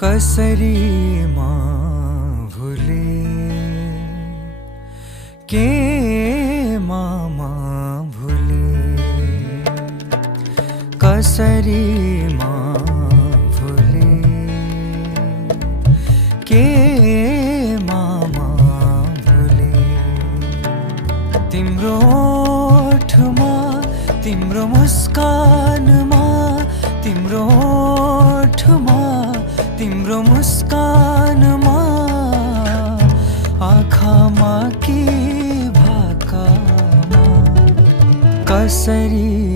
कसरी म भुले के म भुले कसरी म भुले के म भुले तिम्रो ओठमा तिम्रो मुस्कानमा तिम्रो ओठमा तिम्रो मुस्कानमा आँखामा कि भाकामा कसरी